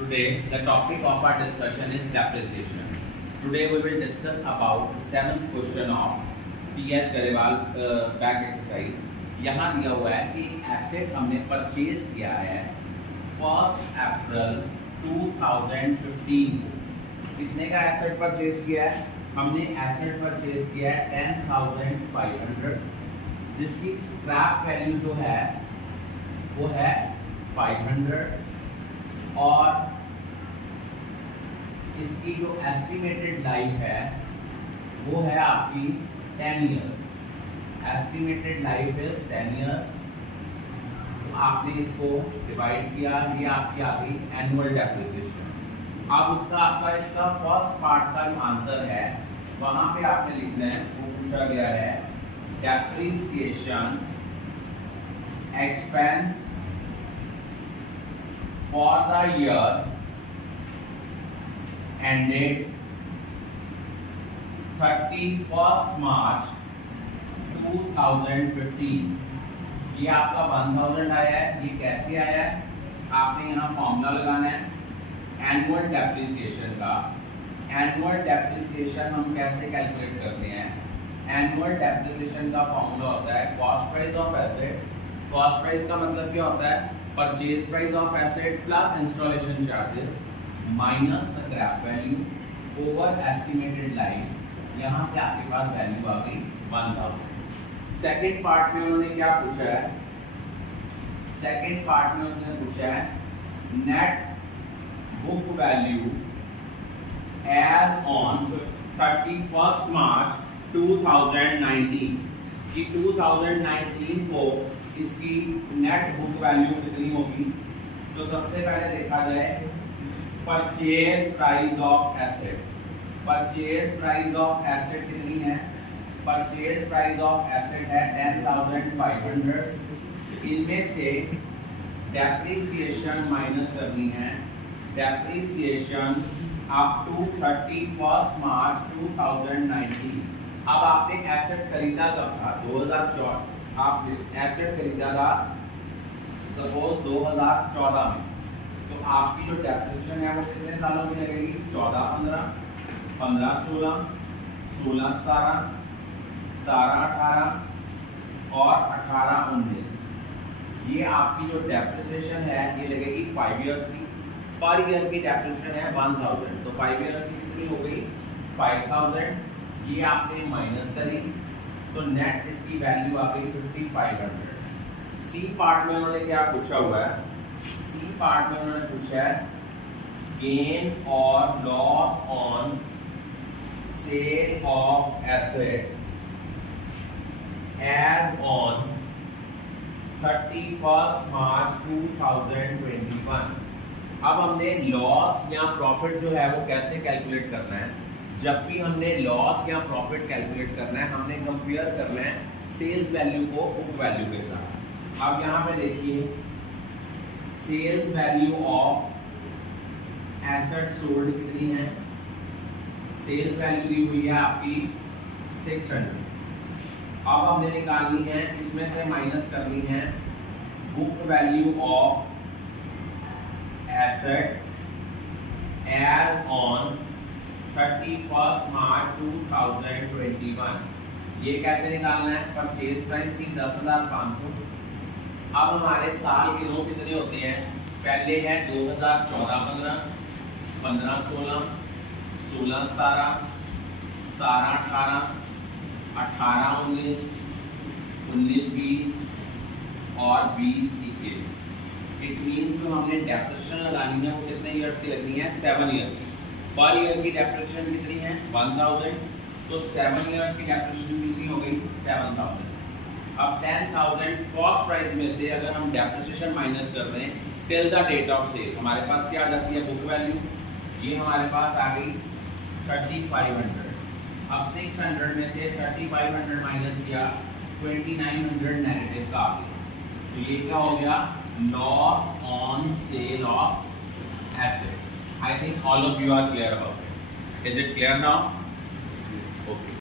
Today, the topic of our discussion is depreciation. Today, we will discuss about the seventh question of P.S. Garewal back exercise. यहाँ दिया हुआ है कि asset हमने purchase किया है 1 अप्रैल 2015 को। कितने का एसेट परचेज किया है? हमने एसेट परचेज किया है 10,500, जिसकी स्क्रैप वैल्यू जो है वो है 500 और इसकी जो एस्टिमेटेड लाइफ है वो है आपकी 10 year. Estimated life is 10 year. तो आपने इसको डिवाइड किया, ये आपकी आ गई एनुअल डेप्रिसिएशन। अब उसका आपका इसका फर्स्ट पार्ट का जो आंसर है वहां पे आपने लिखना है, वो पूछा गया है depreciation expense for the year ended 31st March 2015। ये आपका 1000 आया है। ये कैसे आया है? आपने यहाँ फॉर्मूला लगाना है एनुअल डेप्रिसिएशन का। एनुअल डेप्रिसिएशन हम कैसे कैलकुलेट करते हैं? एनुअल डेप्रिसिएशन का फॉर्मूला होता है cost price of asset. Cost price का मतलब क्या होता है? Purchase price of asset plus installation charges minus scrap value over estimated life. यहाँ से आपके पास वैल्यू आ गई 1000। सेकेंड पार्ट में उन्होंने क्या पूछा है? सेकेंड पार्ट में उन्होंने पूछा है net book value as on 31st March 2019 कि 2019 को इसकी नेट बुक वैल्यू कितनी होगी। तो सबसे पहले देखा जाए purchase price of asset. Purchase price of asset कितनी है? परचेज प्राइस ऑफ एसेट है 10,500। इनमें से डेप्रिसिएशन माइनस करनी है। Depreciation up to 31st March 2019। अब आपने एसेट खरीदा कब था? 2014। आप एसेट खरीदा था सपोज 2014 में, तो आपकी जो डेप्रिसिएशन है वो कितने सालों में लगेगी? 14-15, 15-16, 16-17, 17-18 और 18-19। ये आपकी जो डेप्रिसिएशन है ये लगेगी 5 इयर्स की। पर ईयर की डेप्रिसिएशन है 1000, तो 5 इयर्स की कितनी हो गई? 5000। ये आपने माइनस करी तो नेट इसकी वैल्यू आ गई 5500। सी पार्ट में उन्होंने क्या पूछा हुआ है? सी पार्ट में उन्होंने पूछा है गेन और loss on sale of asset as on 31st March 2021। अब हमने लॉस या प्रॉफिट जो है वो कैसे कैलकुलेट करना है? जब भी हमने लॉस या प्रॉफिट कैलकुलेट करना है हमने कंपेयर करना है सेल्स वैल्यू को बुक वैल्यू के साथ। अब यहाँ पे देखिए sales value of asset sold कितनी है? सेल्स वैल्यू दी हुई है आपकी 600। अब हमने निकालनी है, इसमें से माइनस करनी है book value of asset as on 31st March 2021। ये कैसे निकालना है? परचेज प्राइस थी 10,500। अब हमारे साल के नो कितने होते हैं? पहले है 2014-15, 15-16, 16-17, 17-18, 18-19, 19-20 और 20-21। इट मीन जो हमने डेप्रिसिएशन लगानी है वो कितने ईयर्स की लगनी है? 7 ईयर की। पर ईयर की डेप्रिसिएशन कितनी है? 1000। तो 7 ईयर्स की डेप्रिसिएशन कितनी हो गई? 7000। अब 10,000 कॉस्ट प्राइस में से अगर हम डेप्रिसिएशन माइनस कर दें till the date of sale, हमारे पास क्या आ जाती है? Book value. ये हमारे पास आ गई 3500। अब 600 में से 3500 माइनस किया 2900 नेगेटिव का आ गया। तो ये क्या हो गया? Loss on sale of asset. I think all of you are clear about it. Is it clear now? Okay.